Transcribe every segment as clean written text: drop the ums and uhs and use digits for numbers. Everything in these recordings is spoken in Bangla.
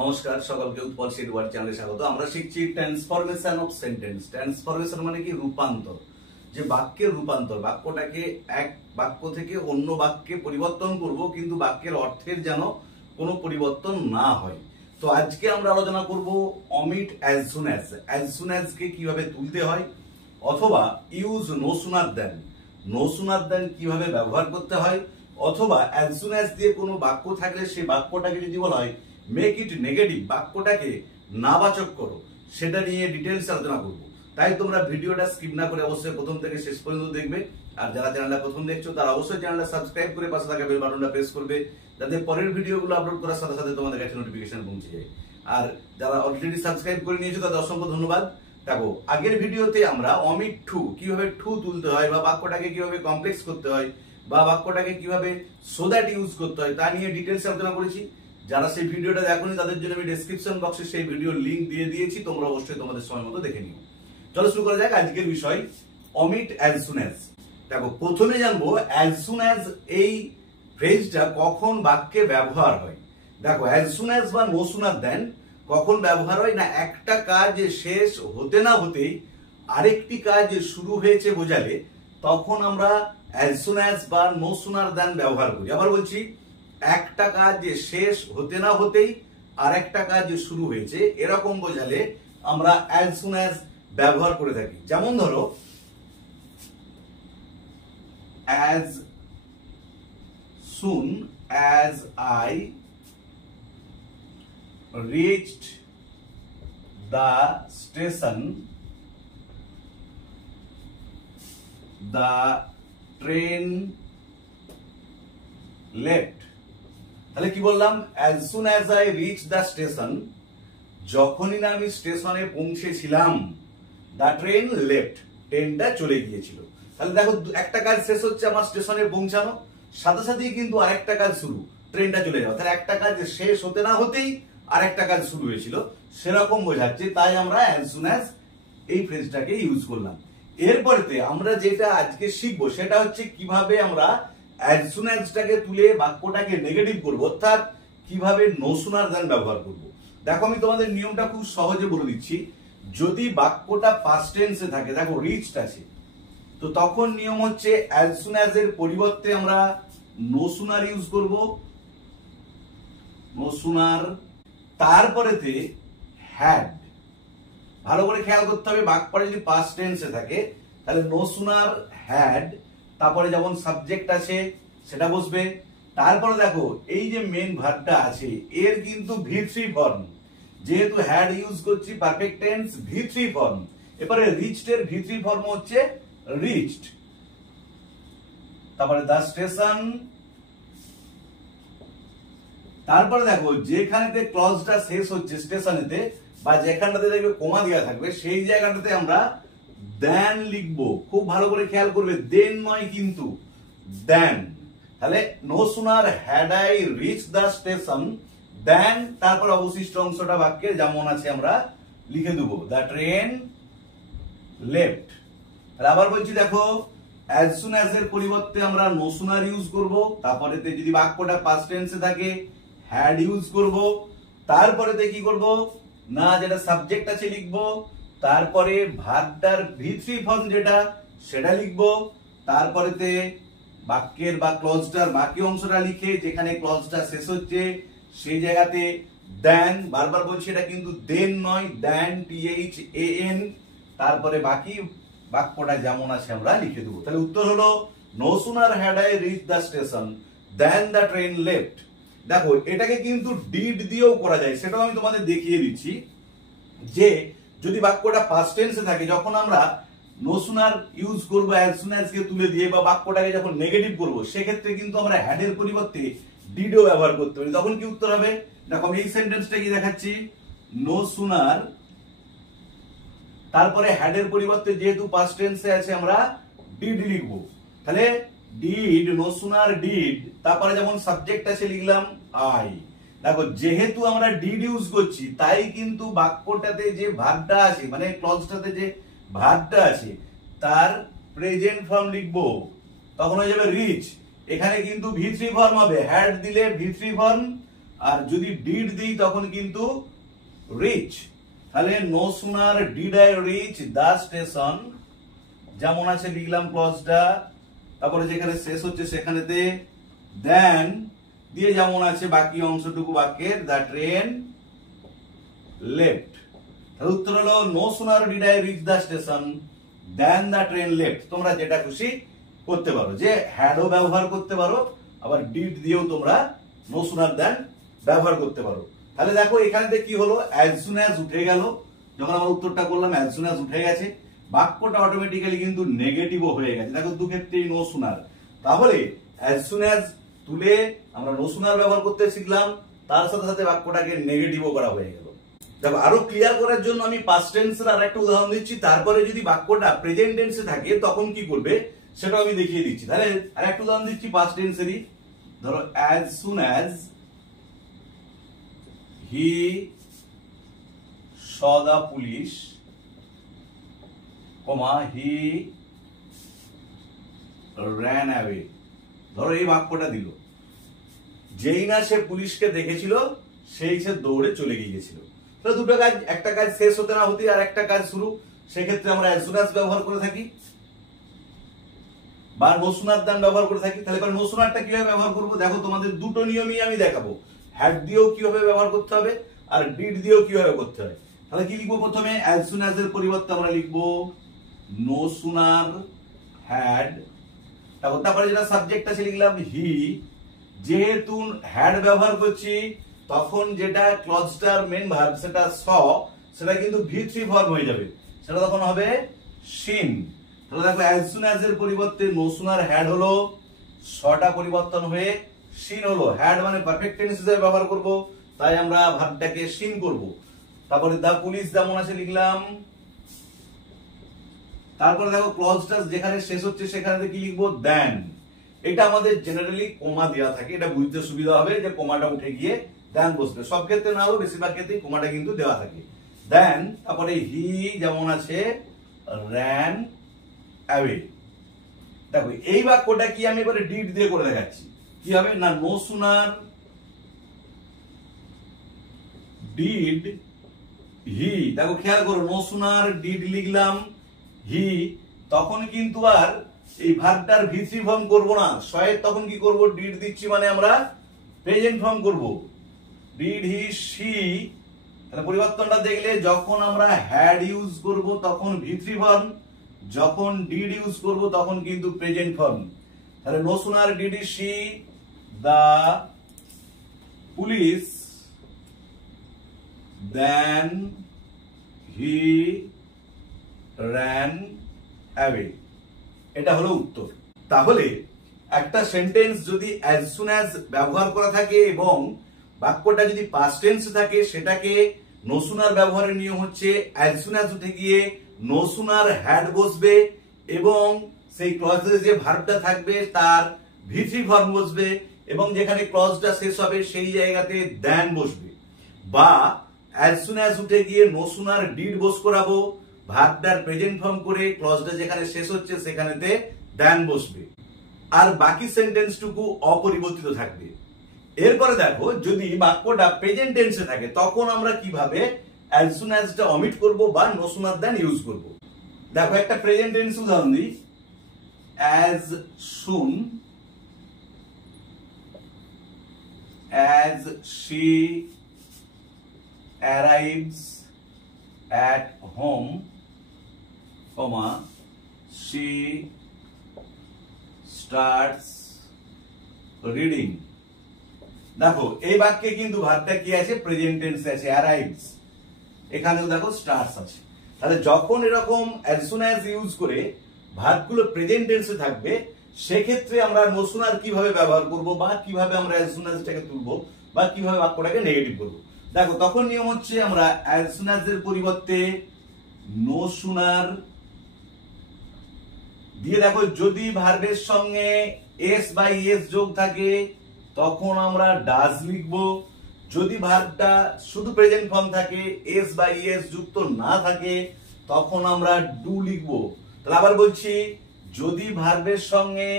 নমস্কার সকলকে উৎপল শিরওয়ার চ্যানেলে স্বাগত। আমরা শিখছি ট্রান্সফরমেশন অফ সেন্টেন্স। ট্রান্সফরমেশন মানে কি? রূপান্তর। যে বাক্যের রূপান্তর, বাক্যটাকে এক বাক্য থেকে অন্য বাক্যে পরিবর্তন করব, কিন্তু বাক্যের অর্থের যেন কোনো পরিবর্তন না হয়। তো আজকে আমরা আলোচনা করব অমিট as soon as. As soon as কে কিভাবে তুলতে হয়, অথবা use no sooner than. No sooner than কিভাবে ব্যবহার করতে হয়, অথবা অ্যাজ সুন অ্যাজ দিয়ে কোনো বাক্য থাকলে সেই বাক্যটাকে যদি বলা হয় মেক ইট নেগেটিভ, বাক্যটাকে নাবাচক করো, সেটা নিয়ে ডিটেলস আলোচনা করবো। তাই তোমরা ভিডিওটা স্কিপ না করে অবশ্যই প্রথম থেকে শেষ পর্যন্ত দেখবে। আর যারা চ্যানেলটা প্রথম দেখছো তারা অবশ্যই চ্যানেলটা সাবস্ক্রাইব করে পাশে থাকা বেল বাটনটা প্রেস করবে, যাতে পরের ভিডিওগুলো আপলোড করার সাথে সাথে তোমাদের কাছে নোটিফিকেশন পৌঁছে যায়। আর যারা অলরেডি সাবস্ক্রাইব করে নিয়েছো তাদের অসংখ্য ধন্যবাদ। দেখো, আগের ভিডিওতে আমরা অমিট টু কিভাবে টু তুলতে হয়, বা বাক্যটাকে কিভাবে কমপ্লেক্স করতে হয়, বা বাক্যটাকে কিভাবে সো দ্যাট ইউজ করতে হয় তা নিয়ে ডিটেলস আলোচনা করেছি। যারা সেই ভিডিওটা দেখোনি তাদের জন্য আমি ডেসক্রিপশন বক্সে সেই ভিডিওর লিংক দিয়ে দিয়েছি, তোমরা অবশ্যই তোমাদের সময় মতো দেখে নিও। চলো শুরু করা যাক আজকের বিষয়, অমিট অ্যাজ সুন অ্যাজ। দেখো, প্রথমে জানবো অ্যাজ সুন অ্যাজ এই ফ্রেজটা কখন বাক্যে ব্যবহার হয়। দেখো, অ্যাজ সুন অ্যাজ বা নো সুনার দেন কখন ব্যবহার হয় না, একটা কাজ শেষ হতে না হতেই আরেকটি কাজ শুরু হয়েছে বোঝালে তখন আমরা অ্যাজ সুন অ্যাজ বা নো সুনার দেন ব্যবহার করি। আবার বলছি, একটা কাজ শেষ হতে না হতেই আরেকটা কাজ শুরু হয়েছে এরকম বোঝালে আমরা অ্যাজ সুন অ্যাজ ব্যবহার করে থাকি। যেমন ধরো, as soon as I reached the station the train left. তাহলে কি বললাম? As soon as I reach the station, যখনই না আমি স্টেশনে পৌঁছেছিলাম, দ্য ট্রেন লেফট, ট্রেনটা চলে গিয়েছিল। তাহলে দেখো, একটা কাজ শেষ হচ্ছে আমার স্টেশনে পৌঁছানো, সাথে সাথেই কিন্তু আরেকটা কাজ শুরু, ট্রেনটা চলে যাওয়া। তাহলে একটা কাজ শেষ হতে না হতেই আরেকটা কাজ শুরু হয়েছিল, সেরকম বোঝাচ্ছে। তাই আমরা অ্যাজ সুন অ্যাজ এই ফ্রেজটাকে ইউজ করলাম। এরপরেতে আমরা যেটা আজকে শিখবো সেটা হচ্ছে কিভাবে আমরা অ্যাজ সুন অ্যাজটাকে তুলে বাক্যটাকে নেগেটিভ করবো, অর্থাৎ কিভাবে নো সুনার দেন ব্যবহার করব। দেখো, আমি তোমাদের নিয়মটা খুব সহজে বলে দিচ্ছি। যদি বাক্যটা পাস্ট টেন্সে থাকে, দেখো রিচড আছে, তো তখন নিয়ম হচ্ছে অ্যাজ সুন অ্যাজ এর পরিবর্তে আমরা নো সুনার ইউজ করব, নো সুনার। তারপরেতে হ্যাড, ভালো করে খেয়াল করতে হবে, বাক্যটা যদি পাস্ট টেন্সে থাকে তাহলে নো সুনার হ্যাড, তারপরে যেমন সাবজেক্ট আছে সেটা বসবে। তারপরে দেখো, এই যে মেন ভার্বটা আছে এর কিন্তু ভি3 ফর্ম, যেহেতু হ্যাড ইউজ করছি পারফেক্ট টেন্স, ভি3 ফর্ম। এবারে রিচড এর ভি3 ফর্ম হচ্ছে রিচড। তারপরে দ্য স্টেশন। তারপরে দেখো, যেখানেতে ক্লজটা শেষ হচ্ছে স্টেশনেতে, বা যেখানটাতে দেখবে কোমা দেওয়া থাকবে, সেই জায়গাটাতে আমরা দেন লিখবো। খুব ভালো করে খেয়াল করবে, দেন নয় কিন্তু, দেন। তাহলে no sooner had I reach the station then, তারপর অবশিষ্ট অংশটা বাক্যে যেমন আছে আমরা লিখে দেবো, দ্য ট্রেন লেফট। আবার বলছি, দেখো অ্যাজ সুন অ্যাজ এর পরিবর্তে আমরা নো সুনার ইউজ করব। তারপরেতে যদি বাক্যটা পাস্ট টেন্সে থাকে হ্যাড ইউজ করব। তারপরেতে কি করব না, যেটা সাবজেক্ট আছে লিখবো, তারপরে ভার্বটার ভি3 ফর্ম যেটা সেটা লিখবো। তারপরেতে বাক্যের বা ক্লজটার বাকি অংশটা লিখে যেখানে ক্লজটা শেষ হচ্ছে সেই জায়গাতে দেন, বারবার বলছি এটা কিন্তু দেন নয়, দেন, THAN। তারপরে বাকি বাক্যটা যেমন আছে আমরা লিখে দেবো। তাহলে উত্তর হলো, no sooner had I reach the station then the train left. দেখো, এটাকে কিন্তু ডিড দিয়েও করা যায়, সেটাও আমি তোমাদের দেখিয়ে দিচ্ছি। যে যদি বাক্যটা পাস্ট টেন্সে থাকে, যখন আমরা নো সুনার ইউজ করব অ্যাজ সুন অ্যাজ কে তুলে দিয়ে, বা বাক্যটাকে যখন নেগেটিভ করব, সেক্ষেত্রে কিন্তু আমরা হ্যাড এর পরিবর্তে ডিডও ব্যবহার করতে পারি। তখন কি উত্তর হবে? দেখো, আমি এই সেন্টেন্সটা কি দেখাচ্ছি, নো সুনার, তারপরে হ্যাড এর পরিবর্তে যেহেতু পাস্ট টেন্সে আছে আমরা ডিড লিখবো। তাহলে ডিড, নো সুনার ডিড, তারপরে যেমন সাবজেক্ট আছে লিখলাম আই। দেখো, যেহেতু আমরা ডিড ইউজ করছি তাই কিন্তু বাক্যটাতে যে ভার্বটা আছে, মানে ক্লজটাতে যে ভার্বটা আছে তার প্রেজেন্ট ফর্ম লিখবো, তখন হয়ে যাবে রিচ। এখানে কিন্তু ভি3 ফর্ম হবে, হ্যাড দিলে ভি3 ফর্ম, আর যদি ডিড দিই তখন কিন্তু রিচ। তাহলে no sooner did I reach the station, যেমন আছে লিখলাম ক্লজটা, তারপরে যেখানে শেষ হচ্ছে সেখানেতে দেন দিয়ে যেমন আছে বাকি অংশটুকু বাক্যের দ্য ট্রেন লেফট। তাহলে উত্তর হলো no sooner did I reach the station then the train left. তোমরা যেটা খুশি করতে পারো, যে হ্যাডও ব্যবহার করতে পারো, আবার ডিড দিয়েও তোমরা নো সুনার দেন ব্যবহার করতে পারো। তাহলে দেখো এখানে কি হলো, অ্যাজ সুন অ্যাজ উঠে গেল, যখন আমরা উত্তরটা করলাম অ্যাজ সুন অ্যাজ উঠে গেছে, বাক্যটা অটোমেটিক্যালি কিন্তু নেগেটিভও হয়ে গেছে। দেখো দু ক্ষেত্রেই নো সুনার। তাহলে অ্যাজ সুন অ্যাজ তুলে আমরা নো সুনার ব্যবহার করতে শিখলাম, তার সাথে সাথে বাক্যটাকে নেগেটিভও করা হয়ে গেল। দেখো আরো ক্লিয়ার করার জন্য আমি পাস্ট টেন্সের আর একটা উদাহরণ দিচ্ছি, তারপরে যদি বাক্যটা প্রেজেন্ট টেন্সে থাকে তখন কি করবে সেটাও আমি দেখিয়ে দিচ্ছি। তাহলে আর একটা উদাহরণ দিচ্ছি পাস্ট টেন্সেরই। ধরো as soon as he saw the police, he ran away। ধরো এই বাক্যটা দিল, যেই না সে পুলিশকে দেখেছিল সেই সে দৌড়ে চলে গিয়েছিল। তাহলে দুটো কাজ, একটা কাজ শেষ হতে না হতে আর একটা কাজ শুরু, সেক্ষেত্রে আমরা অ্যাজ সুন অ্যাজ ব্যবহার করে থাকি বা নো সুনার দেন ব্যবহার করে থাকি। তাহলে এবার নো সুনারটা কিভাবে ব্যবহার করবো, দেখো তোমাদের দুটো নিয়মই আমি দেখাবো, হ্যাড দিয়েও কিভাবে ব্যবহার করতে হবে আর ডিড দিয়েও কিভাবে করতে হবে। তাহলে কি লিখবো, প্রথমে অ্যাজ সুন অ্যাজ এর পরিবর্তে আমরা লিখবো নো সুনার হ্যাড, তারপরে যেটা সাবজেক্ট আছে লিখলাম হি। যেহেতু হ্যাড ব্যবহার করছি তখন যেটা ক্লজটার মেন ভার্ব সেটা স, সেটা কিন্তু ভি3 ফর্ম হয়ে যাবে, সেটা তখন হবে সিন। তাহলে দেখো অ্যাজ সুন অ্যাজ এর পরিবর্তে নো সুনার হ্যাড হলো, সটা পরিবর্তন হয়ে সিন হলো। হ্যাড মানে পারফেক্ট টেন্স হিসেবে ব্যবহার করব, তাই আমরা ভার্বটাকে সিন করব। তারপরে দা পুলিশ যেমন আছে লিখলাম, তারপরে দেখো ক্লজটা যেখানে শেষ হচ্ছে সেখানে কি লিখবো, দেন। এটা আমাদের জেনারেলি কোমা দেওয়া থাকে, এটা বুঝতে সুবিধা হবে যে কোমাটা উঠে গিয়ে দেন বসবে। সব ক্ষেত্রে না হলেও বেশিরভাগ ক্ষেত্রে কোমাটা কিন্তু দেওয়া থাকে। দেন তারপরে হি যেমন আছে ran away। দেখো এই বাক্যটা কি আমি এবারে ডিড দিয়ে করে দেখাচ্ছি, কি হবে না, নো সুনার ডিড হি, দেখো খেয়াল করো নো সুনার ডিড লিখলাম হি, তখন কিন্তু আর এই ভার্বটার ভি3 ফর্ম করব না, শয়ের তখন কি করব, ডিড দিচ্ছি মানে আমরা প্রেজেন্ট ফর্ম করব, ডিড হি সি। তাহলে পরিবর্তনটা দেখলে যখন আমরা হ্যাড ইউজ করব তখন ভি3 ফর্ম, যখন ডিড ইউজ করব তখন কিন্তু প্রেজেন্ট ফর্ম। তাহলে no sooner did he see the police then he ran away। এটা হলো উত্তর। তাহলে একটা সেন্টেন্স যদি অ্যাজ সুন অ্যাজ ব্যবহার করা থাকে এবং বাক্যটা যদি পাস্ট টেন্স থাকে, সেটাকে নো সুনার ব্যবহারের নিয়ম হচ্ছে অ্যাজ সুন অ্যাজ উঠে গিয়ে নো সুনার হ্যাড বসবে এবং সেই ক্লজে যে ভার্বটা থাকবে তার ভি3 ফর্ম বসবে এবং যেখানে ক্লজটা শেষ হবে সেই জায়গাতে দেন বসবে। বা অ্যাজ সুন অ্যাজ উঠে গিয়ে নো সুনার ডিড বস করাবো, ভার্বটার প্রেজেন্ট ফর্ম করে ক্লজটা যেখানে শেষ হচ্ছে সেখানেতে দেন বসবে, আর বাকি সেন্টেন্সটুকু অপরিবর্তিত থাকবে। এরপরে দেখো যদি বাক্যটা প্রেজেন্ট টেন্সে থাকে তখন আমরা কিভাবে অ্যাজ সুন অ্যাজটা অমিট করব বা নো সুনার দেন ইউজ করব। দেখো একটা প্রেজেন্ট টেন্স উদাহরণ দিই, as soon as she arrives at home, she starts reading। দেখো এই বাক্যে কিন্তু ভার্বটা কি আছে, প্রেজেন্ট টেন্সে আছে, arrives। এখানেও দেখো স্টার্টস আছে। তাহলে যখন এরকম অ্যাজ সুন অ্যাজ ইউজ করে ভার্বগুলো প্রেজেন্ট টেন্সে থাকবে, সেক্ষেত্রে আমরা নো সুনার কিভাবে ব্যবহার করব বা কিভাবে আমরা অ্যাজ সুন অ্যাজটাকে তুলবো বা কিভাবে বাক্যটাকে নেগেটিভ করব। দেখো তখন নিয়ম হচ্ছে আমরা অ্যাজ সুন অ্যাজ এর পরিবর্তে নো সুনার দিয়ে, দেখো যদি ভার্বের সঙ্গে এস বা ইএস যোগ থাকে তখন আমরা ডাজ লিখবো। যদি ভার্বটা শুধু প্রেজেন্ট ফর্ম থাকে, এস বা ইএস যুক্ত না থাকে, তখন আমরা ডু লিখবো। তাহলে আবার বলছি, যদি ভার্বের সঙ্গে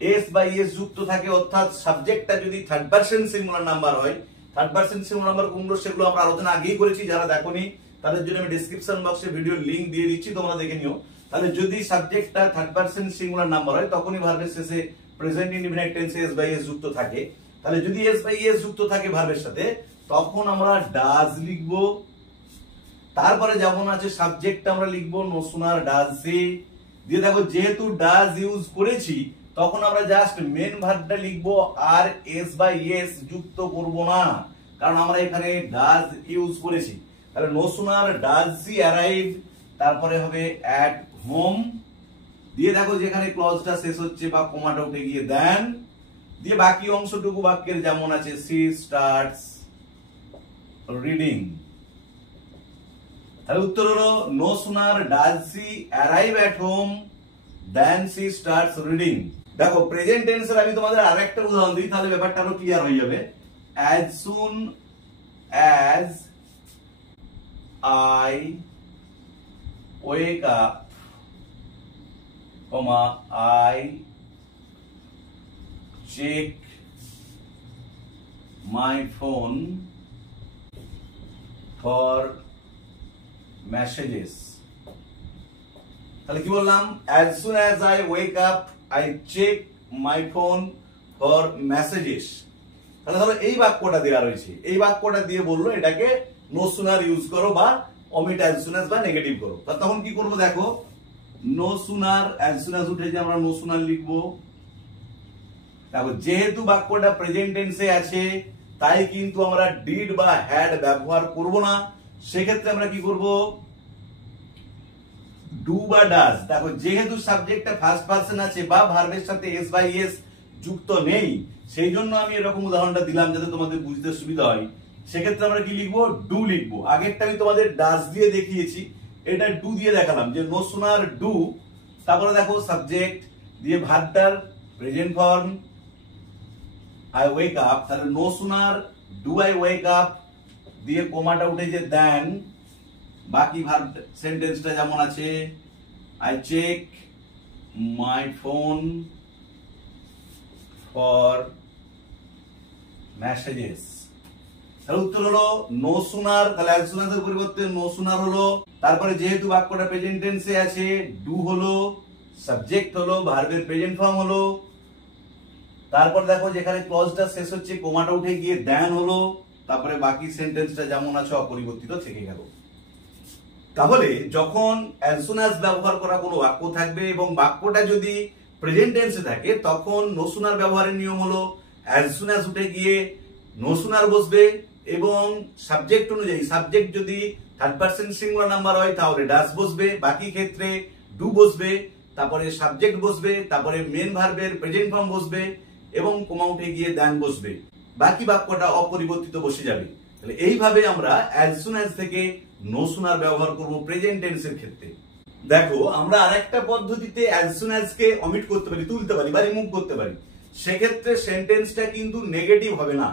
এস বাই এস যুক্ত থাকে, অর্থাৎ সাবজেক্টটা যদি থার্ড পারসন সিঙ্গুলার নাম্বার হয়, থার্ড পারসন সিঙ্গুলার নাম্বার কোনগুলো সেগুলো আমরা আলোচনা আগেই করেছি, যারা দেখোনি তাদের জন্য আমি ডেসক্রিপশন বক্সে ভিডিওর লিংক দিয়ে দিচ্ছি, তোমরা দেখে নিও। তাহলে যদি সাবজেক্টটা থার্ড পারসন সিঙ্গুলার নাম্বার হয় তখনই ভার্বের শেষে প্রেজেন্ট ইনডিফিনিট টেন্সে এস বাই এস যুক্ত থাকে। তাহলে যদি এস বাই এস যুক্ত থাকে ভার্বের সাথে তখন আমরা ডাজ লিখব। তারপরে যেমন আছে সাবজেক্টটা আমরা লিখব নো সুনার ডাজ সে, দিয়ে দেখো যেহেতু ডাজ ইউজ করেছি তখন আমরা জাস্ট মেন ভার্বটা লিখবো, আর এস বাই এস যুক্ত করব না, কারণ আমরা এখানে ডাজ ইউজ করেছি। তাহলে no sooner does she arrive, তারপরে হবে অ্যাট হোম, দিয়ে দেখো যেখানে ক্লজটা শেষ হচ্ছে বা কমাটা উঠে গিয়ে দেন, দিয়ে বাকি অংশটুকু বাক্যের যেমন আছে সি স্টার্টস রিডিং। তাহলে উত্তর হলো no sooner does she arrive at home then she starts reading. দেখো প্রেজেন্ট টেন্সের আমি তোমাদের আরেকটা উদাহরণ দিই, তাহলে ব্যাপারটা আরো ক্লিয়ার হয়ে যাবে। as soon as I wake up, I check my phone for messages। তাহলে কি বললাম? as soon as I wake up I check my phone for messages। তাহলে ধরো এই বাক্যটা দেওয়া রয়েছে, এই বাক্যটা দিয়ে বললো এটাকে নো সুনার ইউজ করো বা অমিট অ্যাজ সুন অ্যাজ বা নেগেটিভ করো। তখন কি করবো দেখো, no sooner as soon as উঠে যে আমরা নো সুনার লিখবো। দেখো যেহেতু বাক্যটা প্রেজেন্ট টেন্সে আছে তাই কিন্তু আমরা ডিড বা হ্যাড ব্যবহার করব না, সেক্ষেত্রে আমরা কি করব, ডু বা ডাজ। দেখো যেহেতু সাবজেক্টটা ফার্স্ট পারসন আছে বা ভার্বের সাথে এস বাই এস যুক্ত নেই, সেই জন্য আমি এরকম উদাহরণটা দিলাম যাতে তোমাদের বুঝতে সুবিধা হয়। সেক্ষেত্রে আমরা কি লিখবো, ডু লিখবো। আগেরটা আমি তোমাদের ডাজ দিয়ে দেখিয়েছি, এটা ডু দিয়ে দেখালাম যে নো সুনার ডু, তারপরে দেখো সাবজেক্ট দিয়ে ভার্বটার present form I wake up, তাহলে no sooner do I wake up দিয়ে কোমাটা উঠে যে দেন, বাকি ভার্ব সেন্টেন্সটা যেমন আছে I check my phone for messages. তাহলে উত্তর হলো নো সুনার, তাহলে অ্যাজ সুন এর পরিবর্তে নো সুনার হলো। তারপরে যেহেতু বাক্যটা প্রেজেন্ট টেন্সে আছে ডু হলো, সাবজেক্ট হলো, ভার্বের প্রেজেন্ট ফর্ম হলো, তারপর দেখো যেখানে ক্লজটা শেষ হচ্ছে কোমাটা উঠে গিয়ে দেন হলো, তারপরে বাকি সেন্টেন্সটা যেমন আছে অপরিবর্তিত থেকে গেল। তাহলে যখন অ্যাজ সুন অ্যাজ ব্যবহার করা কোনো বাক্য থাকবে এবং বাক্যটা যদি প্রেজেন্ট টেন্সে থাকে তখন নো সুনার ব্যবহারের নিয়ম হলো অ্যাজ সুন অ্যাজ উঠে গিয়ে নো সুনার বসবে, এবং সাবজেক্ট অনুযায়ী সাবজেক্ট যদি থার্ড পারসন সিঙ্গুলার নাম্বার হয় তাহলে ডাজ বসবে, বাকি ক্ষেত্রে ডু বসবে, তারপরে সাবজেক্ট বসবে, তারপরে মেন ভার্বের প্রেজেন্ট ফর্ম বসবে এবং কোমা উঠে গিয়ে দেন বসবে, বাকি বাক্যটা অপরিবর্তিত বসে যাবে। তাহলে এইভাবে আমরা অ্যাজ সুন অ্যাজ থেকে নো সুনার ব্যবহার করব প্রেজেন্ট টেন্সের ক্ষেত্রে। দেখো আমরা আরেকটা পদ্ধতিতে অ্যাজ সুন অ্যাজ কে অমিট করতে পারি, তুলতে পারি বা রিমুভ করতে পারি। সেক্ষেত্রে সেন্টেন্সটা কিন্তু নেগেটিভ হবে না,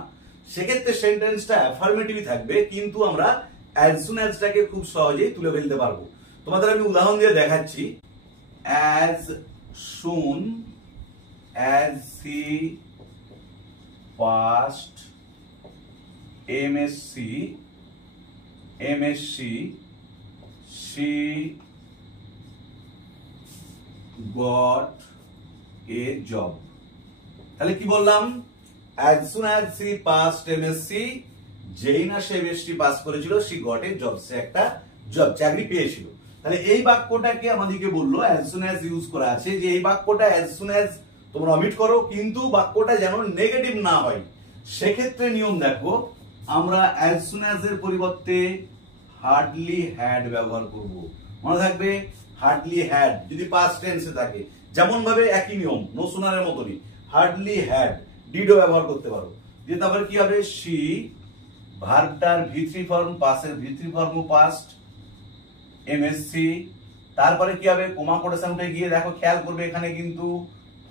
সেক্ষেত্রে সেন্টেন্সটা অ্যাফার্মেটিভ থাকবে, কিন্তু আমরা অ্যাজ সুন অ্যাজটাকে খুব সহজেই তুলে ফেলতে পারবো। তোমাদের আমি উদাহরণ দিয়ে দেখাচ্ছি। As soon as she passed MSc she got a job। তাহলে কি বললাম, as soon as she passed MSc, যেই না সে MSc পাস করেছিল she got a job, সে একটা জব চাকরি পেয়েছিল। তাহলে এই বাক্যটাকে আমাদেরকে বললো as soon as ইউজ করা আছে, যে এই বাক্যটা as soon as তোমরা অমিট করো, কিন্তু বাক্যটা যেন নেগেটিভ না হয়। সেক্ষেত্রে নিয়ম দেখো, আমরা as soon as এর পরিবর্তে হার্ডলি হ্যাড ব্যবহার করব। মনে থাকবে হার্ডলি হ্যাড যদি পাস্ট টেন্সে থাকে, যেমন ভাবে একই নিয়ম নো সুনারের মতনই হার্ডলি হ্যাড ডিডও ব্যবহার করতে পারো। দিয়ে তারপর কি হবে, শি ভার্বটার ভি3 ফর্ম, পাসের ভি3 ফর্ম পাস্ট এমএসসি, তারপরে কি হবে কোমা কোটেশন উঠে গিয়ে দেখো খেয়াল করবে এখানে কিন্তু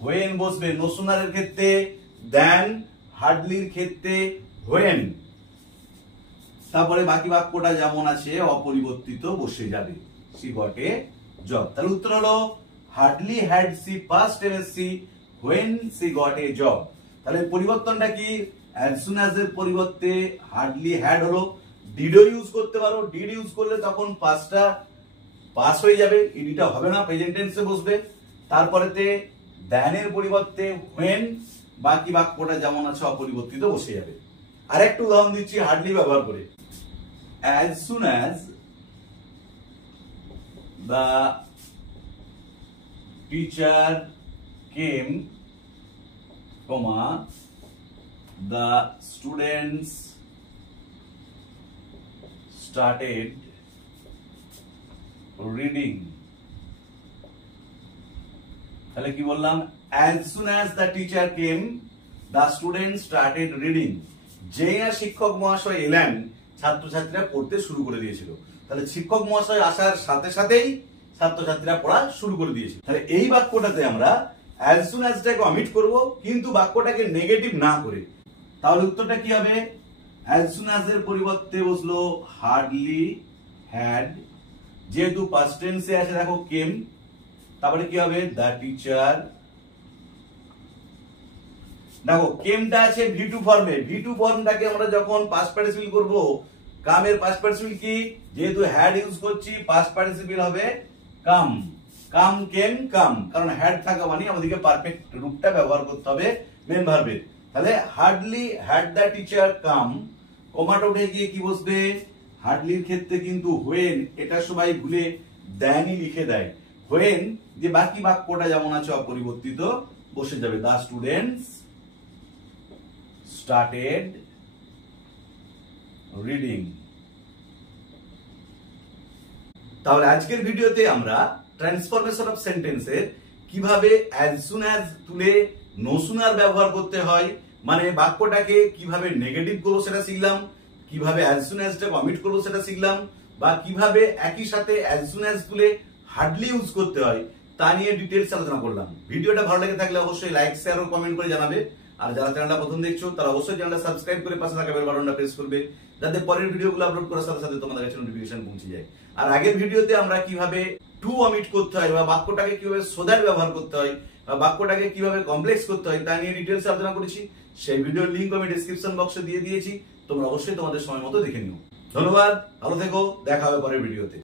হোয়েন বসবে, নো সুনারের ক্ষেত্রে দেন, হার্ডলির ক্ষেত্রে হোয়েন, তারপরে বাকি বাক্যটা যেমন আছে অপরিবর্তিত বসে যাবে, সি গট এ জব। তাহলে উত্তর হলো hardly had she passed MSc when she got a job। তাহলে পরিবর্তনটা কি, as soon as এর পরিবর্তে hardly had হলো, did ইউজ করতে পারো, did ইউজ করলে তখন পাঁচটা পাস হয়ে যাবে, ইডিটা হবে না, প্রেজেন্ট টেন্সে বসবে। তারপরেতে than এর পরিবর্তে when, বাকি বাক্যটা যেমন আছে অপরিবর্তিত বসে যাবে। আর একটু উদাহরণ দিচ্ছি হার্ডলি ব্যবহার করে। as soon as the teacher came, the students started reading। তাহলে কি বললাম, as soon as the teacher came the students started reading। যেই না শিক্ষক মহাশয় এলেন ছাত্রছাত্রীরা পড়তে শুরু করে দিয়েছিল। তাহলে শিক্ষক মহাশয় আসার সাথে সাথেই ছাত্রছাত্রীরা পড়া শুরু করে দিয়েছিল। তাহলে এই বাক্যটাতে আমরা as soon as টাকে অমিট করব, কিন্তু বাক্যটাকে নেগেটিভ না করে। তাহলে উত্তরটা কি হবে, as soon as এর পরিবর্তে বসলো hardly had, যেহেতু past tense এ আছে দেখো came, তারপরে কি হবে the teacher, দেখো কেমটা আছে V2 ফর্মে, V2 ফর্মটাকে আমরা যখন পাস্ট পার্টিসিপল করব, কামের পাস্ট পার্টিসিপল কি, যেহেতু হ্যাড ইউজ করছি পাস্ট পার্টিসিপল হবে কাম, কাম কেম কাম, কারণ হ্যাড থাকা মানে আমাদেরকে পারফেক্ট রূপটা ব্যবহার করতে হবে মেন ভার্বের। তাহলে হার্ডলি হ্যাড দ্য টিচার কাম, কমাটা উঠে গিয়ে কি বসবে, হার্ডলির ক্ষেত্রে কিন্তু হোয়েন, এটা সবাই ভুলে দেনই লিখে দেয়, হোয়েন যে বাকি বাক্যটা যেমন আছে অপরিবর্তিত বসে যাবে, দ্য স্টুডেন্টস started reading। তাহলে আজকের ভিডিওতে আমরা ট্রান্সফরমেশন অফ সেন্টেন্সের কিভাবে as soon as তুলে no sooner ব্যবহার করতে হয়, মানে বাক্যটাকে কিভাবে নেগেটিভ করবো সেটা শিখলাম, কিভাবে as soon as টাকে অমিট করবো সেটা শিখলাম, বা কিভাবে একই সাথে as soon as তুলে হার্ডলি ইউজ করতে হয় তা নিয়ে ডিটেইলস আলোচনা করলাম। ভিডিওটা ভালো লেগে থাকলে অবশ্যই লাইক শেয়ার ও কমেন্ট করে জানাবে। আর যারা চ্যানেলটা প্রথম দেখছো তারা অবশ্যই চ্যানেলটা সাবস্ক্রাইব করে পাশে থাকা বেল বাটনটা প্রেস করবে, যাতে পরের ভিডিওগুলো আপলোড করার সাথে সাথে তোমাদের কাছে নোটিফিকেশন পৌঁছে যায়। আর আগের ভিডিওতে আমরা কিভাবে টু অমিট করতে হয়, বা বাক্যটাকে কিভাবে সো দ্যাট ব্যবহার করতে হয়, বা বাক্যটাকে কিভাবে কমপ্লেক্স করতে হয় তা নিয়ে ডিটেইলস আলোচনা করেছি। সেই ভিডিওর লিংক আমি ডেসক্রিপশন বক্সে দিয়ে দিয়েছি, তোমরা অবশ্যই তোমাদের সময় মতো দেখে নিও। ধন্যবাদ, ভালো থেকো, দেখা হবে পরের ভিডিওতে।